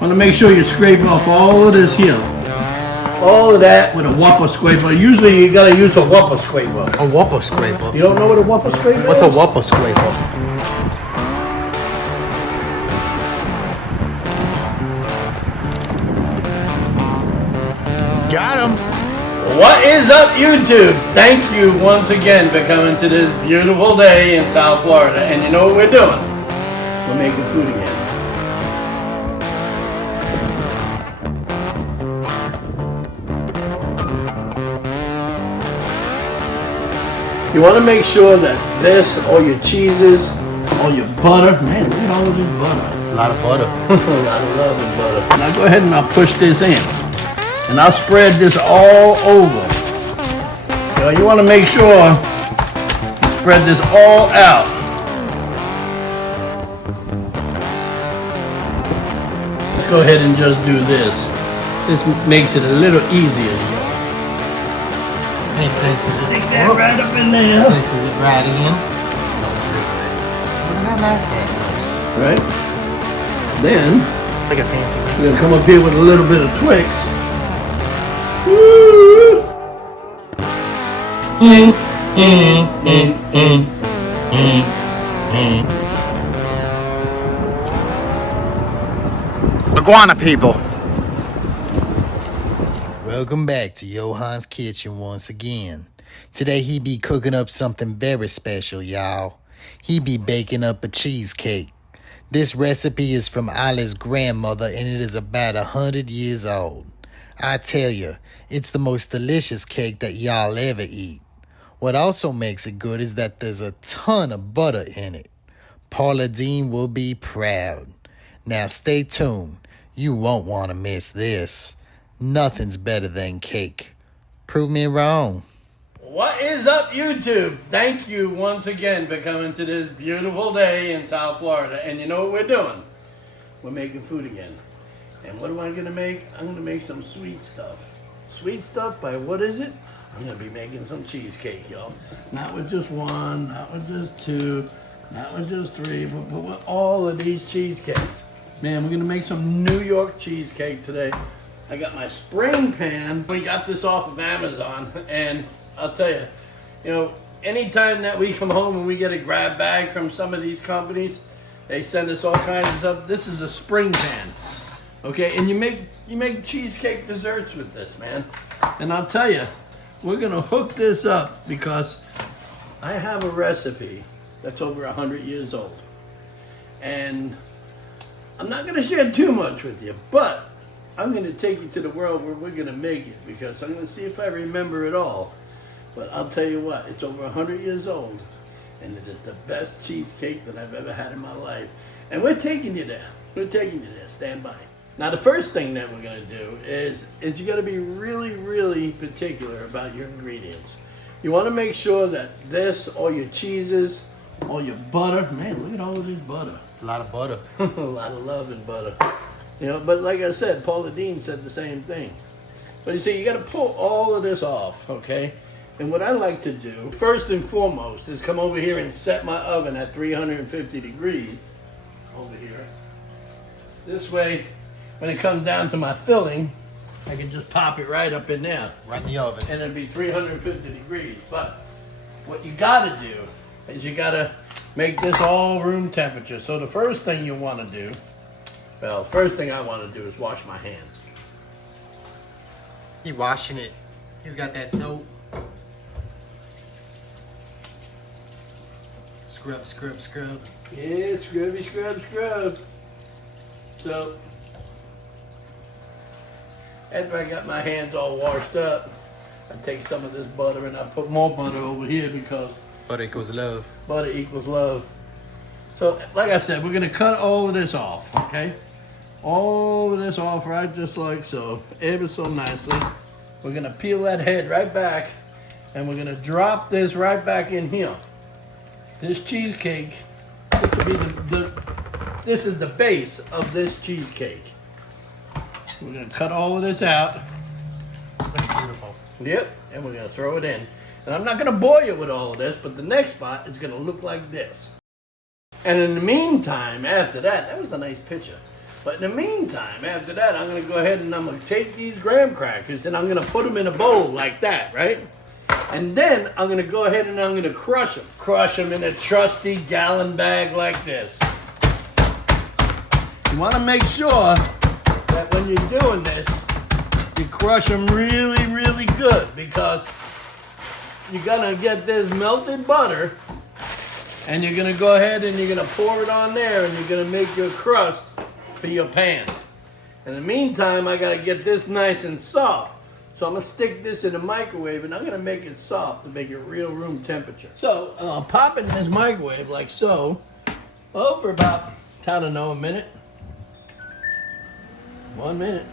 Want to make sure you scrape off all of this here. All of that with a whopper scraper. Usually you gotta use a whopper scraper. A whopper scraper? You don't know what a whopper scraper is? What's a whopper scraper? Got him. What is up, YouTube? Thank you once again for coming to this beautiful day in South Florida. And you know what we're doing? We're making food again. You want to make sure that this, all your cheeses, all your butter, man, look at all of this butter. It's a lot of butter. A lot of love and butter. Now go ahead and I'll push this in. And I'll spread this all over. You want to make sure you spread this all out. Let's go ahead and just do this. This makes it a little easier. Hey, places it Right up in there. Places it right in. No drizzle it. Look at how nice that looks. Right? Then It's like a fancy we're recipe. gonna come up here with a little bit of Twix. Woo! Iguana People. Welcome back to Yohan's kitchen once again. Today he be cooking up something very special, y'all. He be baking up a cheesecake. This recipe is from Ollie's grandmother and it is about 100 years old. I tell you, it's the most delicious cake that y'all ever eat. What also makes it good is that there's a ton of butter in it. Paula Dean will be proud. Now stay tuned. You won't want to miss this. Nothing's better than cake. Prove me wrong. What is up, YouTube? Thank you once again for coming to this beautiful day in South Florida. And you know what we're doing? We're making food again. And what am I going to make? I'm going to make some sweet stuff. Sweet stuff by what is it? I'm going to be making some cheesecake, y'all. Not with just one, not with just two, not with just three, but with all of these cheesecakes. Man, we're going to make some New York cheesecake today. I got my spring pan. We got this off of Amazon, and I'll tell you, anytime that we come home and we get a grab bag from some of these companies, they send us all kinds of stuff. This is a spring pan, okay? And you make cheesecake desserts with this, man. And I'll tell you, we're gonna hook this up because I have a recipe that's over 100 years old, and I'm not gonna share too much with you, but I'm going to take you to the world where we're going to make it because I'm going to see if I remember it all. But I'll tell you what, it's over 100 years old, and it is the best cheesecake that I've ever had in my life. And we're taking you there. We're taking you there. Stand by. Now, the first thing that we're going to do is you got to be really, really particular about your ingredients. You want to make sure that this, all your cheeses, all your butter, man, look at all of this butter. It's a lot of butter. A lot of love and butter. But like I said, Paula Dean said the same thing. But you see, you got to pull all of this off, okay? And what I like to do, first and foremost, is come over here and set my oven at 350 degrees over here. This way, when it comes down to my filling, I can just pop it right up in there. Right in the oven. And it'll be 350 degrees. But what you got to do is you got to make this all room temperature. So the first thing you want to do, well, first thing I want to do is wash my hands. He washing it. He's got that soap. Scrub, scrub, scrub. Yeah, scrubby, scrub, scrub. So, after I got my hands all washed up, I take some of this butter and I put more butter over here because Butter equals love. butter equals love. So, like I said, we're going to cut all of this off, okay? All of this off right just like so, ever so nicely. We're gonna peel that head right back and we're gonna drop this right back in here. This cheesecake, this will be this is the base of this cheesecake. We're gonna cut all of this out. That's beautiful. Yep, and we're gonna throw it in. And I'm not gonna bore you with all of this, but the next spot is gonna look like this. And in the meantime, after that, that was a nice picture. But in the meantime, after that, I'm gonna go ahead and I'm gonna take these graham crackers and I'm gonna put them in a bowl like that, right? And then I'm gonna go ahead and I'm gonna crush them. Crush them in a trusty gallon bag like this. You wanna make sure that when you're doing this, you crush them really, really good, because you're gonna get this melted butter and you're gonna go ahead and you're gonna pour it on there and you're gonna make your crust for your pan. In the meantime, I gotta get this nice and soft. So I'm gonna stick this in the microwave and I'm gonna make it soft to make it real room temperature. So I'll pop it in this microwave like so. Oh, for about, I don't know, a minute. 1 minute.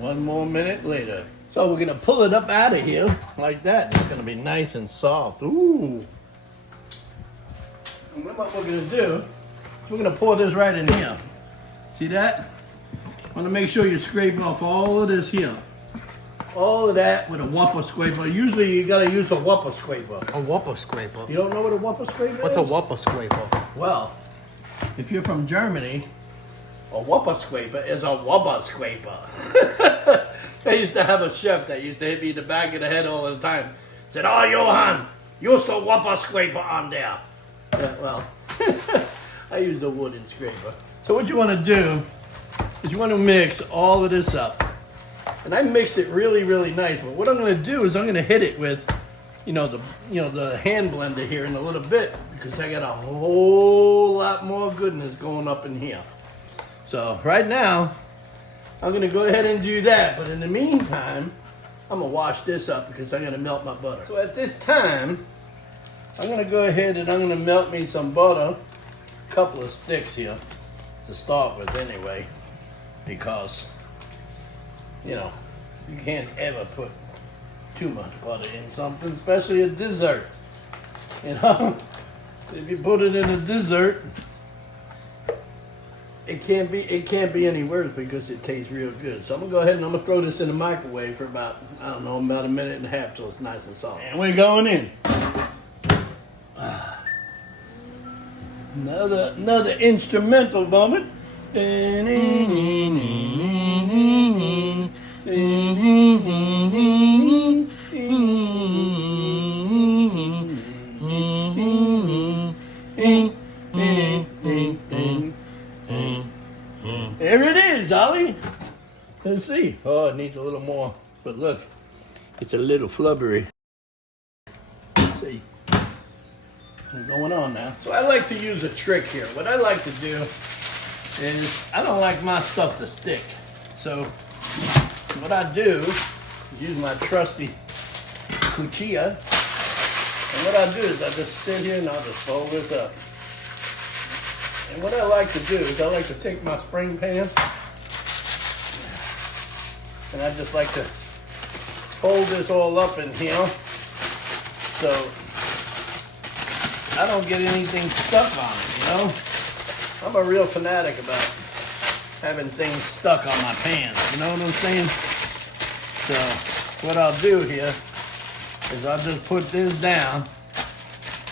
One more minute later. So we're gonna pull it up out of here like that. It's gonna be nice and soft. Ooh. And then what we're gonna do is we're gonna pour this right in here. See that? Want to make sure you scrape off all of this here. All of that with a whopper scraper. Usually you gotta use a whopper scraper. A whopper scraper? You don't know what a whopper scraper is? What's a whopper scraper? Well, if you're from Germany, a whopper scraper is a whopper scraper. I used to have a chef that used to hit me in the back of the head all the time. Said, "Oh, Yohan, use the whopper scraper on there." Yeah, well, I use the wooden scraper. So what you want to do is you want to mix all of this up. And I mix it really, really nice. But what I'm going to do is I'm going to hit it with, the hand blender here in a little bit, because I got a whole lot more goodness going up in here. So right now, I'm going to go ahead and do that. But in the meantime, I'm going to wash this up because I'm going to melt my butter. So at this time, I'm going to go ahead and I'm going to melt me some butter. A couple of sticks here to start with anyway, because you can't ever put too much butter in something, especially a dessert. If you put it in a dessert, it can't be any worse because it tastes real good. So I'm gonna go ahead and I'm gonna throw this in the microwave for about a minute and a half till it's nice and soft. And we're going in. Another instrumental moment. There it is, Ollie. Let's see. Oh, it needs a little more, but look, it's a little flubbery. Let's see. What's going on now? So I like to use a trick here. What I like to do is I don't like my stuff to stick. So what I do is use my trusty cuchilla. And what I do is I just sit here and I'll just fold this up. And what I like to do is I like to take my spring pan and I just like to fold this all up in here so I don't get anything stuck on it, I'm a real fanatic about having things stuck on my pans, you know what I'm saying? So what I'll do here is I'll just put this down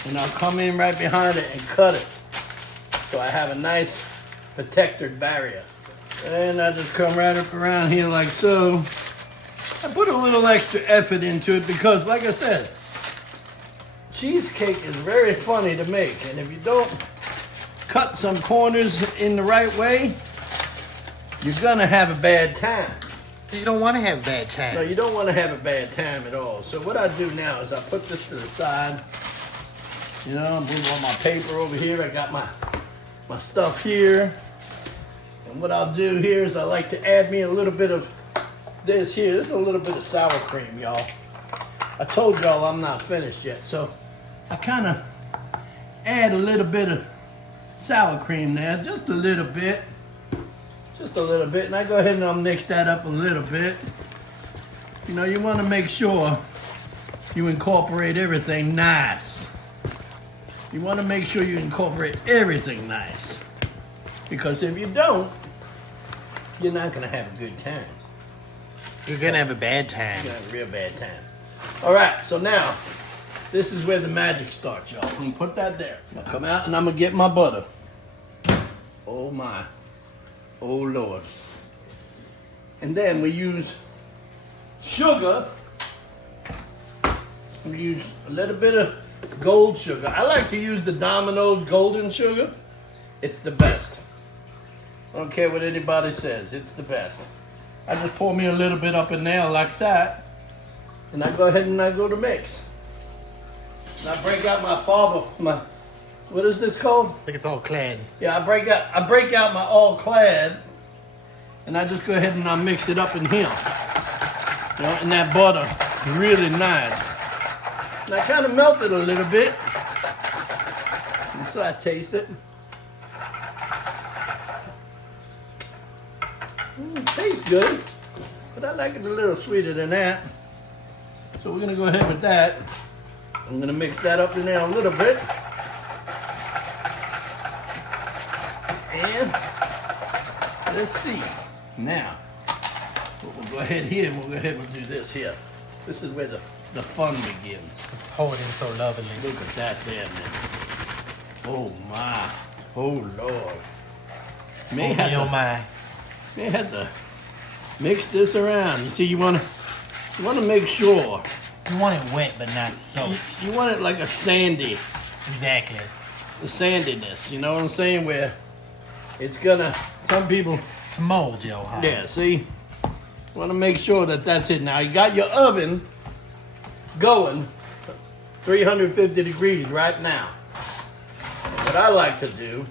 and I'll come in right behind it and cut it. So I have a nice protected barrier. And I just come right up around here like so. I put a little extra effort into it because, like I said, cheesecake is very funny to make. And if you don't cut some corners in the right way, you're gonna have a bad time. You don't want to have a bad time. No, you don't want to have a bad time at all. So what I do now is I put this to the side. I move all my paper over here. I got my stuff here. And what I'll do here is I like to add me a little bit of this here. This is a little bit of sour cream, y'all. I told y'all I'm not finished yet. So I kind of add a little bit of sour cream there. Just a little bit. Just a little bit. And I go ahead and I'll mix that up a little bit. You want to make sure you incorporate everything nice. You want to make sure you incorporate everything nice. Because if you don't, you're not gonna have a good time. You're gonna have a bad time. You're gonna have a real bad time. All right, so now, this is where the magic starts, y'all. I'm gonna put that there. Now come out and I'm gonna get my butter. Oh my, oh Lord. And then we use sugar. We use a little bit of gold sugar. I like to use the Domino's golden sugar. It's the best. I don't care what anybody says, it's the best. I just pour me a little bit up in there like that, and I go ahead and I go to mix. And I break out my what is this called? I think it's all clad. Yeah, I break out my all clad, and I just go ahead and I mix it up in here. You know, and that butter, really nice. And I kind of melt it a little bit until I taste it. It tastes good, but I like it a little sweeter than that. So we're gonna go ahead with that. I'm gonna mix that up in there a little bit. And let's see. Now, we'll go ahead here and we'll go ahead and do this here. This is where the fun begins. It's poured in so lovely. Look at that there, man. Oh my. Oh Lord. May have to mix this around. You see, you wanna make sure. You want it wet but not soaked. You want it like a sandy. Exactly. The sandiness, you know what I'm saying? Where it's gonna, some people. It's mold, Yohan. Yeah, see? You wanna make sure that that's it. Now you got your oven going 350 degrees right now. And what I like to do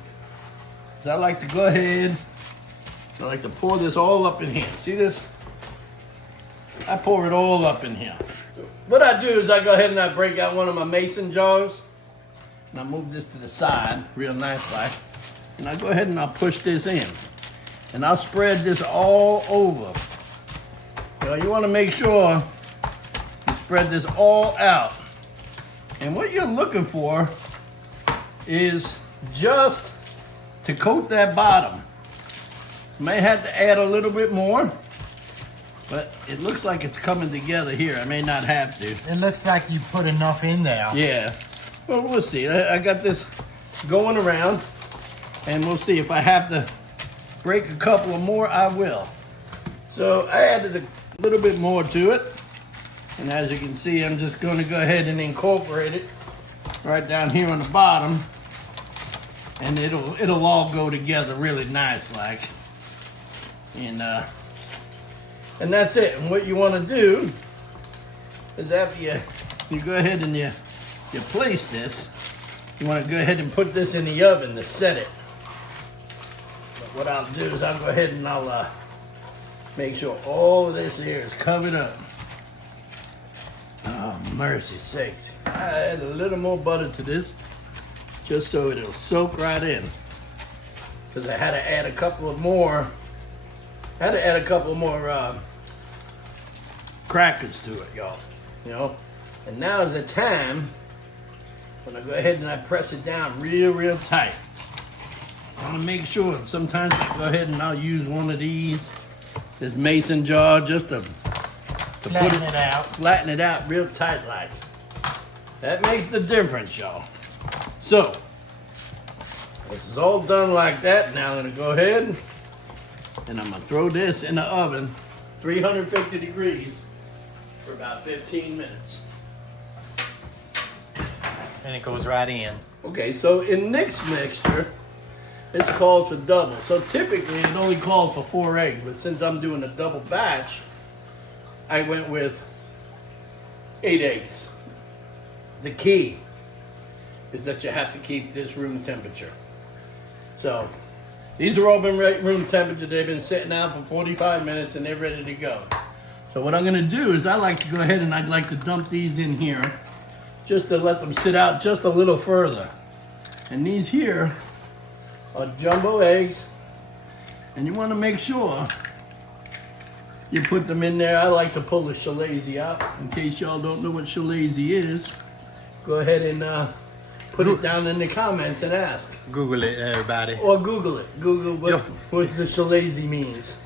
is I like to go ahead, I like to pour this all up in here. See this? I pour it all up in here. What I do is I go ahead and I break out one of my mason jars, and I move this to the side real nice like, and I go ahead and I'll push this in, and I'll spread this all over. You know, you want to make sure you spread this all out, and what you're looking for is just to coat that bottom. You may have to add a little bit more, but it looks like it's coming together here. I may not have to. It looks like you put enough in there. Yeah. Well, we'll see. I got this going around, and we'll see if I have to break a couple of more, I will. So I added a little bit more to it, and as you can see, I'm just going to go ahead and incorporate it right down here on the bottom, and it'll all go together really nice like. And that's it. And what you want to do is after you go ahead and you place this, you want to go ahead and put this in the oven to set it. But what I'll do is I'll go ahead and I'll make sure all of this here is covered up. Oh, mercy sakes. I add a little more butter to this just so it'll soak right in. Because I had to add a couple of more crackers to it, y'all. You know? And now is the time when I go ahead and I press it down real tight. I want to make sure, sometimes I go ahead and I'll use one of this mason jar just to flatten it out real tight like. That makes the difference, y'all. So, this is all done like that. Now I'm going to go ahead and I'm going to throw this in the oven, 350 degrees, for about 15 minutes. And it goes right in. Okay, so in mixed mixture, it's called for double. So typically it only calls for 4 eggs, but since I'm doing a double batch, I went with 8 eggs. The key is that you have to keep this room temperature. So these are all been room temperature. They've been sitting out for 45 minutes and they're ready to go. So what I'm gonna do is I like to go ahead and I'd like to dump these in here just to let them sit out just a little further. And these here are jumbo eggs, and you want to make sure you put them in there. I like to pull the Shalazy out in case y'all don't know what Shalazy is. Go ahead and put it down in the comments and ask. Google it, everybody. Or Google it. Google what the shalazy means.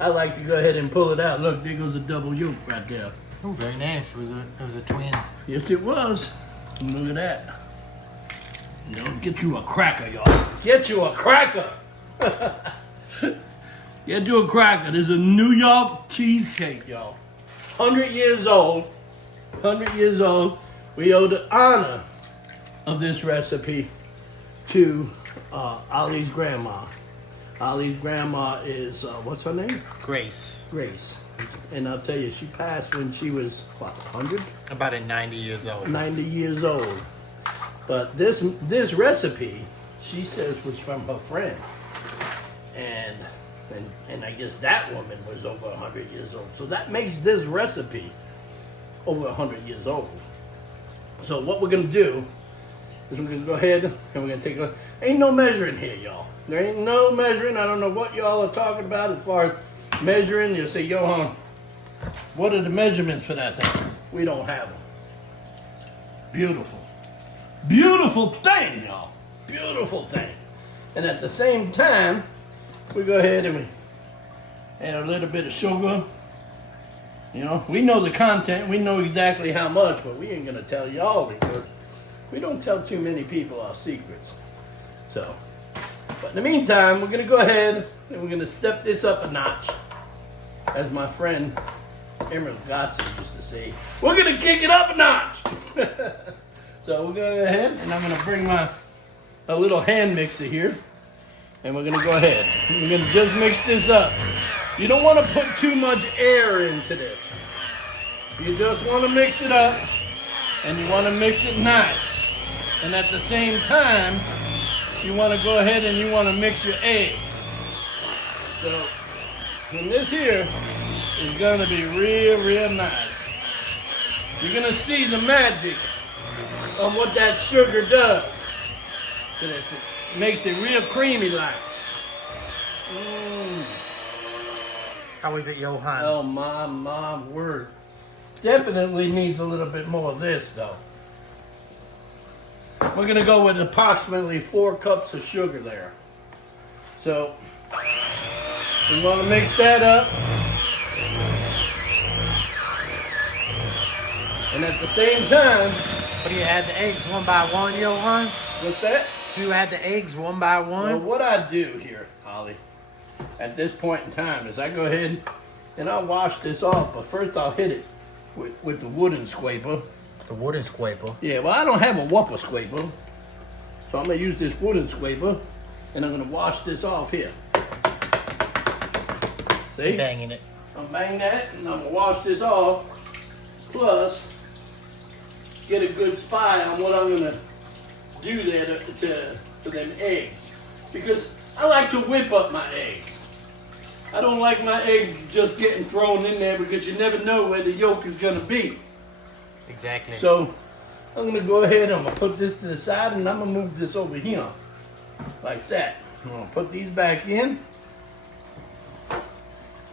I like to go ahead and pull it out. Look, there goes a double yolk right there. Oh, very nice. It was a twin. Yes, it was. Look at that. You know, get you a cracker, y'all. Get you a cracker. Get you a cracker. This is a New York cheesecake, y'all. 100 years old. 100 years old. We owe the honor of this recipe to Ollie's grandma. Ollie's grandma is, what's her name? Grace. Grace. And I'll tell you, she passed when she was, what, 100? About at 90 years old. 90 years old. But this recipe, she says, was from her friend. And I guess that woman was over 100 years old. So that makes this recipe over 100 years old. So what we're gonna do is we're gonna go ahead and we're gonna take a, ain't no measuring here, y'all. There ain't no measuring. I don't know what y'all are talking about as far as measuring. You'll say, Yohan, what are the measurements for that thing? We don't have them. Beautiful. Beautiful thing, y'all. Beautiful thing. And at the same time, we go ahead and we add a little bit of sugar. You know, we know the content, we know exactly how much, but we ain't gonna tell y'all because we don't tell too many people our secrets. So, but in the meantime, we're gonna go ahead and we're gonna step this up a notch. As my friend Emerald Gotsi used to say, we're gonna kick it up a notch. So we're gonna go ahead and I'm gonna bring a little hand mixer here. And we're gonna go ahead. We're gonna just mix this up. You don't wanna put too much air into this. You just wanna mix it up and you wanna mix it nice. And at the same time, you wanna go ahead and you wanna mix your eggs. So, and this here is gonna be real, real nice. You're gonna see the magic of what that sugar does. So it makes it real creamy like. How is it, Yohan? Oh my word. Definitely needs a little bit more of this though. We're gonna go with approximately 4 cups of sugar there. So we want to mix that up. And at the same time, What do you add the eggs one by one, Yohan? what's that? Do you add the eggs one by one? Well, what I do here, Ollie, at this point in time is I go ahead and I'll wash this off, but first I'll hit it with the wooden scraper. The wooden scraper. Yeah, well, I don't have a whopper scraper, so I'm gonna use this wooden scraper and I'm gonna wash this off here. See? Banging it. I'm bang that and I'm gonna wash this off, plus get a good spy on what I'm gonna do there to them eggs. Because I like to whip up my eggs. I don't like my eggs just getting thrown in there because you never know where the yolk is gonna be. Exactly. So I'm gonna go ahead and I'm gonna put this to the side and I'm gonna move this over here. Like that. I'm gonna put these back in.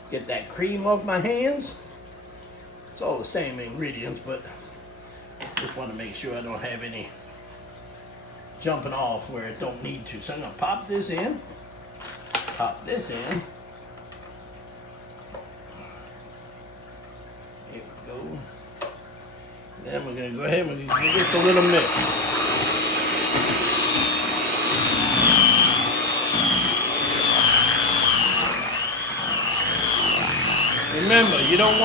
Get that cream off my hands. It's all the same ingredients, but just want to make sure I don't have any jumping off where it don't need to. So I'm gonna pop this in. Pop this in. Here we go. Then we're gonna go ahead and we're gonna give this a little mix. Remember, you don't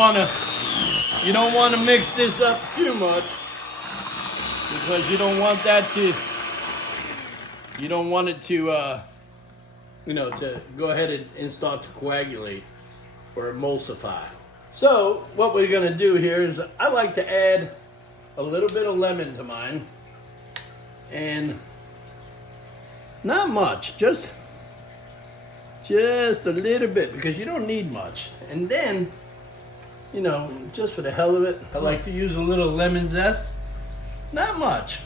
want to mix this up too much because you don't want it to to go ahead and start to coagulate or emulsify. So what we're going to do here is I like to add a little bit of lemon to mine, and not much, just a little bit, because you don't need much. And then, just for the hell of it, I like to use a little lemon zest. Not much.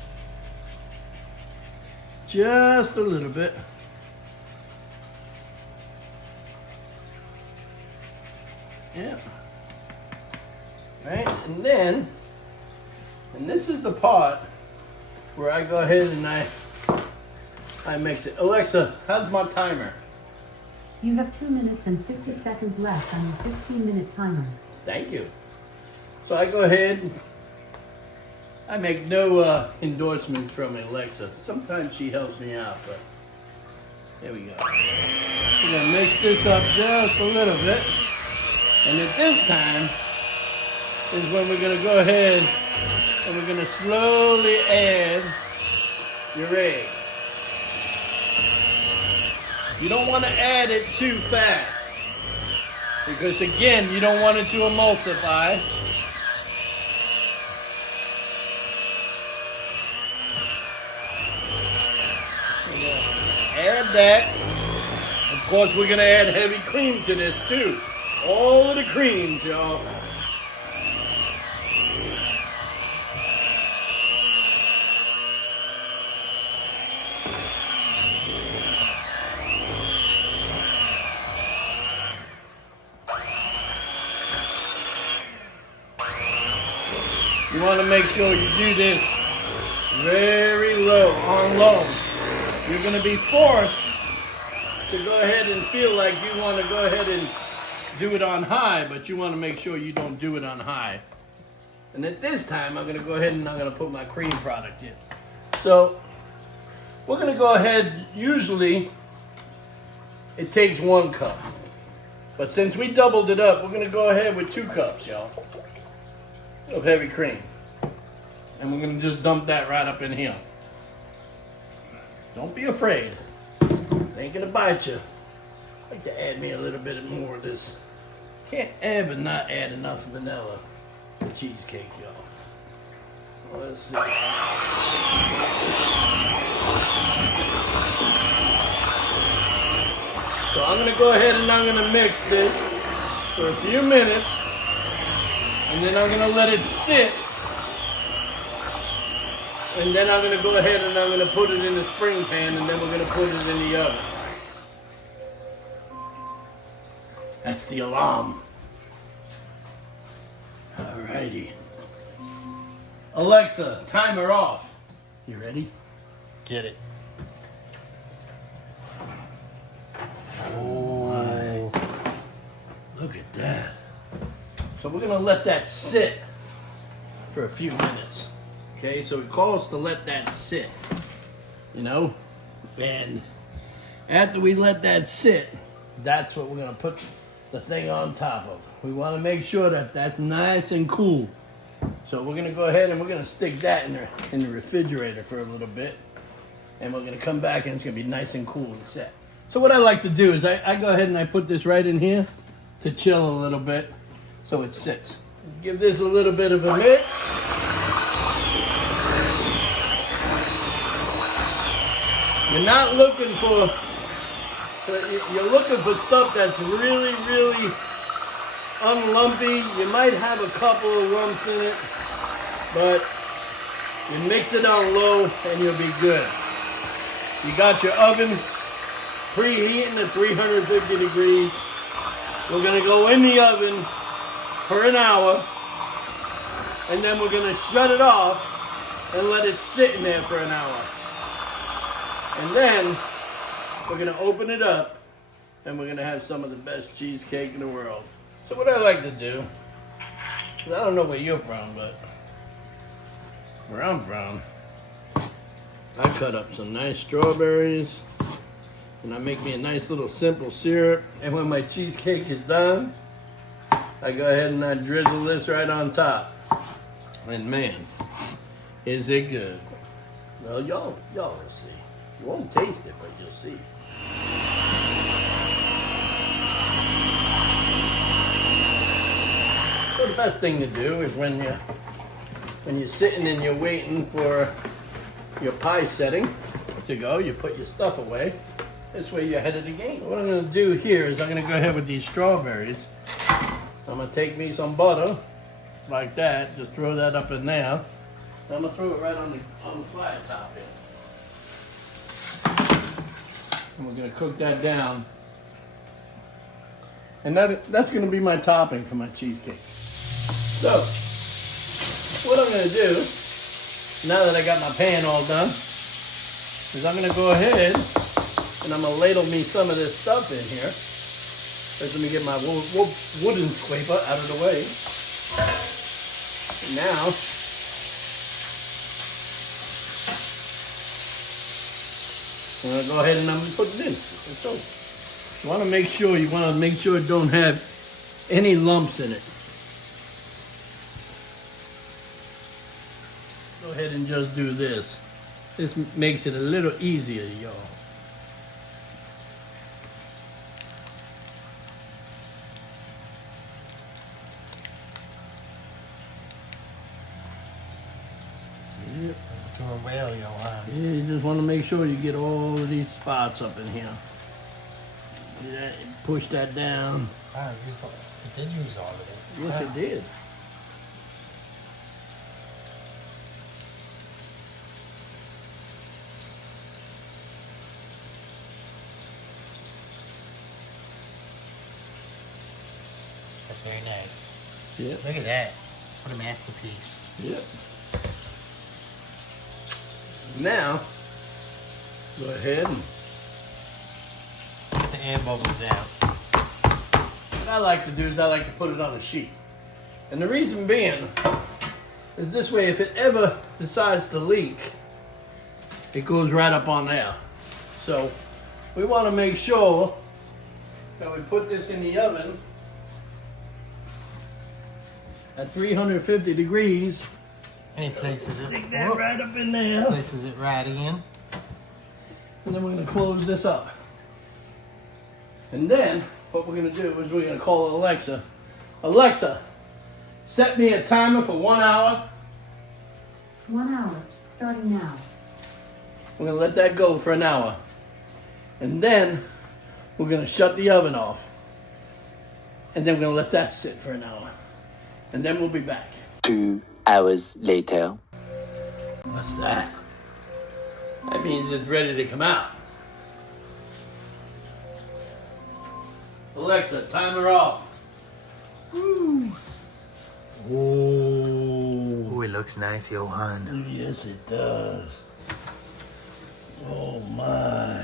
Just a little bit. Yeah. Right? And then, and this is the part where I go ahead and I mix it. Alexa, how's my timer? You have 2 minutes and 50 seconds left on your 15-minute timer. Thank you. So I go ahead. I make no endorsements from Alexa. Sometimes she helps me out, but there we go. We're gonna mix this up just a little bit. And at this time is when we're gonna go ahead and we're gonna slowly add your egg. You don't want to add it too fast because again, you don't want it to emulsify. Add that. Of course, we're gonna add heavy cream to this too. All of the creams, y'all. You want to make sure you do this very low, on low. You're going to be forced to go ahead and feel like you want to go ahead and do it on high, but you want to make sure you don't do it on high. And at this time, I'm going to go ahead and I'm going to put my cream product in. So we're going to go ahead, usually it takes 1 cup. But since we doubled it up, we're going to go ahead with 2 cups, y'all, of heavy cream. And we're going to just dump that right up in here. Don't be afraid. It ain't going to bite you. I like to add me a little bit more of this. Can't ever not add enough vanilla to cheesecake, y'all. Let's see. So I'm going to go ahead and I'm going to mix this for a few minutes. And then I'm going to let it sit. And then I'm going to go ahead and I'm going to put it in the spring pan and then we're going to put it in the oven. That's the alarm. Alrighty. Alexa, timer off. You ready? Get it. Oh, look at that. So we're going to let that sit for a few minutes. Okay, so it calls to let that sit, you know, and after we let that sit, that's what we're going to put the thing on top of. We want to make sure that that's nice and cool. So we're going to go ahead and we're going to stick that in the refrigerator for a little bit, and we're going to come back and it's going to be nice and cool and set. So what I like to do is I go ahead and I put this right in here to chill a little bit so it sits. Give this a little bit of a mix. You're not looking for, you're looking for stuff that's really, really unlumpy. You might have a couple of lumps in it, but you mix it on low and you'll be good. You got your oven preheating at 350 degrees. We're gonna go in the oven for an hour, and then we're gonna shut it off and let it sit in there for an hour. And then we're gonna open it up and we're gonna have some of the best cheesecake in the world. So what I like to do, 'cause I don't know where you're from, but where I'm from, I cut up some nice strawberries and I make me a nice little simple syrup. And when my cheesecake is done, I go ahead and I drizzle this right on top. And man, is it good. Well, y'all will see. You won't taste it, but you'll see. So the best thing to do is when you're sitting and you're waiting for your pie setting to go, you put your stuff away. This way you're ahead of the game. What I'm gonna do here is I'm gonna go ahead with these strawberries. I'm gonna take me some butter, like that, just throw that up in there. I'm gonna throw it right on the fire top here. And we're gonna cook that down. And that's gonna be my topping for my cheesecake. So, what I'm gonna do now that I got my pan all done, is I'm gonna go ahead and I'm gonna ladle me some of this stuff in here. First, let me get my wooden scraper out of the way. And now, I'm gonna go ahead and I'm gonna put it in. So, you wanna make sure it don't have any lumps in it. Go ahead and just do this. This makes it a little easier, y'all. Yep. Doing well, Yohan. Yeah, you just want to make sure you get all of these spots up in here. Yeah, push that down. Wow, it did use all of it. Yes, Wow. it did. That's very nice. Yep. Look at that. What a masterpiece. Yep. Now, go ahead and Get the air bubbles out. what I like to do is I like to put it on a sheet. And the reason being is this way, if it ever decides to leak, it goes right up on there. So we want to make sure that we put this in the oven at 350 degrees. And he places it. Stick that right up in there. Places it right in. And then we're going to close this up. And then what we're going to do is we're going to call Alexa. Alexa, set me a timer for 1 hour. 1 hour, starting now. We're going to let that go for an hour. And then we're going to shut the oven off. And then we're going to let that sit for an hour. And then we'll be back. 2 hours later. What's that? That means it's ready to come out. Alexa, timer off. Woo. Oh. Ooh, it looks nice, Yohan. Yes, it does. Oh my.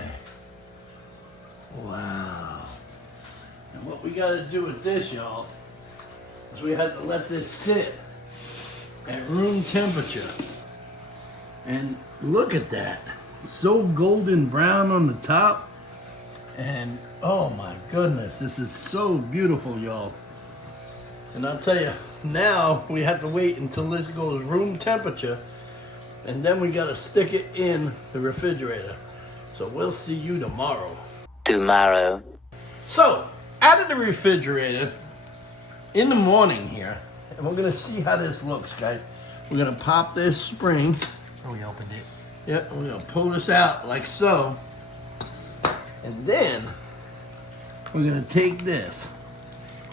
Wow. And what we got to do with this, y'all, is we have to let this sit at room temperature. And look at that. It's so golden brown on the top. And oh my goodness, this is so beautiful, y'all. And I'll tell you, now we have to wait until this goes room temperature, and then we gotta stick it in the refrigerator. So we'll see you tomorrow. Tomorrow. So, out of the refrigerator in the morning here, and we're gonna see how this looks, guys. We're gonna pop this spring. Oh, we opened it. Yep, we're gonna pull this out like so. And then we're gonna take this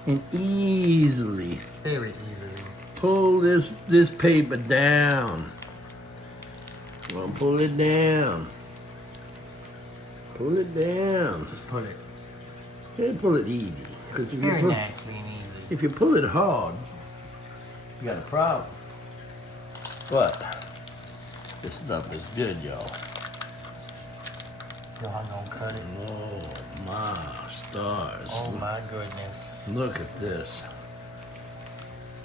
and easily Very easily. pull this paper down. We're gonna pull it down. Pull it down. Just put it Yeah, pull it easy. Because very nicely and easy. if you pull it hard, you got a problem. But this stuff is good, y'all. Yohan gonna cut it. Oh my stars. Oh my goodness. Look at this.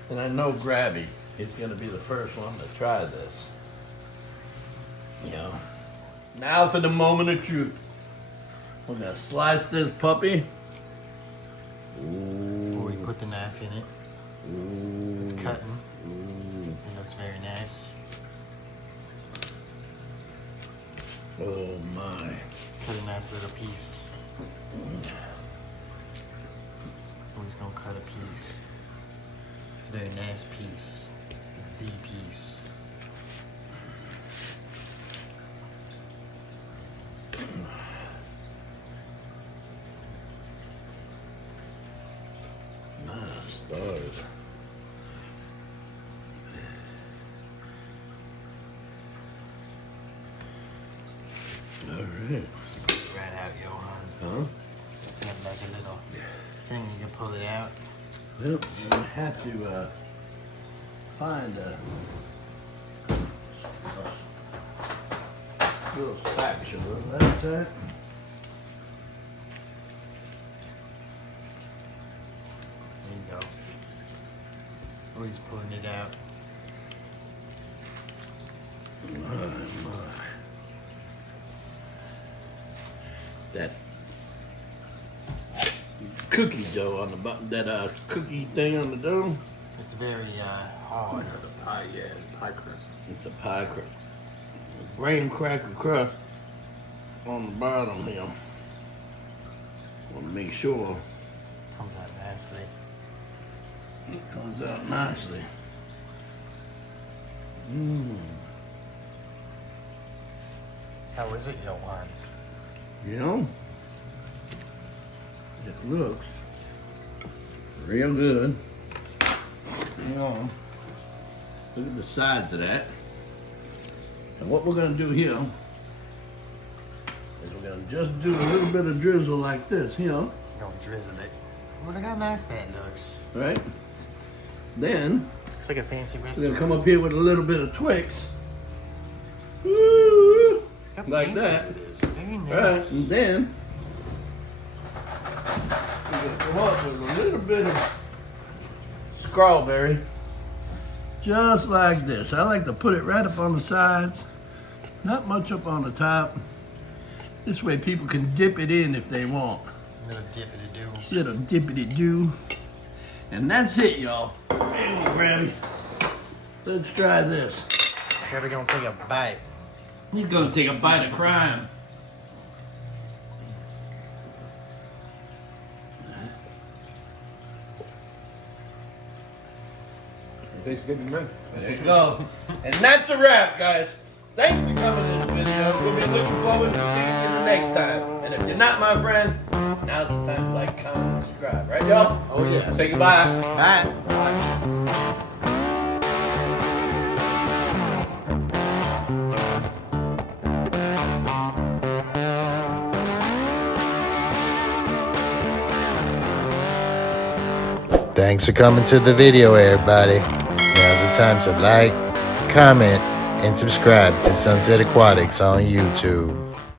And I know Grabby is gonna be the first one to try this. You know. Now for the moment of truth. We're gonna slice this puppy. Before we put the knife in it. Ooh. It's cutting. Ooh. It looks very nice. Oh my. Cut a nice little piece. I'm just gonna cut a piece. It's a very nice piece. It's the piece. My stars. All right. Just pull it right out, Yohan. Huh? You have like a little thing you can pull it out. Well, you have to find a Little stack of sugar. That's that. There you go. Oh, he's pulling it out. That cookie dough on the bottom, that cookie thing on the dough. It's very hard. Pie, yeah, pie crust. It's a pie crust. Graham cracker crust on the bottom here. Want to make sure Comes out nicely. it comes out nicely. How is it, Yohan? You know, it looks real good. You know, look at the sides of that. And what we're gonna do here is we're gonna just do a little bit of drizzle like this, you know, You're gonna drizzle it. Look how nice that looks. right? Then Looks like a fancy we're restaurant. gonna come up here with a little bit of Twix. Woo! Look how Like fancy that. it is. Very Right, nice. and then we're gonna come up with a little bit of strawberry, just like this. I like to put it right up on the sides, not much up on the top. This way people can dip it in if they want. Little dippity-doo. Little dippity do. And that's it, y'all. Hey, Grammy. Let's try this. Here we're gonna take a bite. He's gonna take a bite of crime. It tastes good to me. There you go. And that's a wrap, guys. Thanks for coming to this video. We'll be looking forward to seeing you the next time. And if you're not my friend, now's the time to like, comment, and subscribe. Right, y'all? Oh yeah. Say goodbye. Bye. Thanks for coming to the video, everybody. Now's the time to like, comment, and subscribe to Sunset Aquatics on YouTube.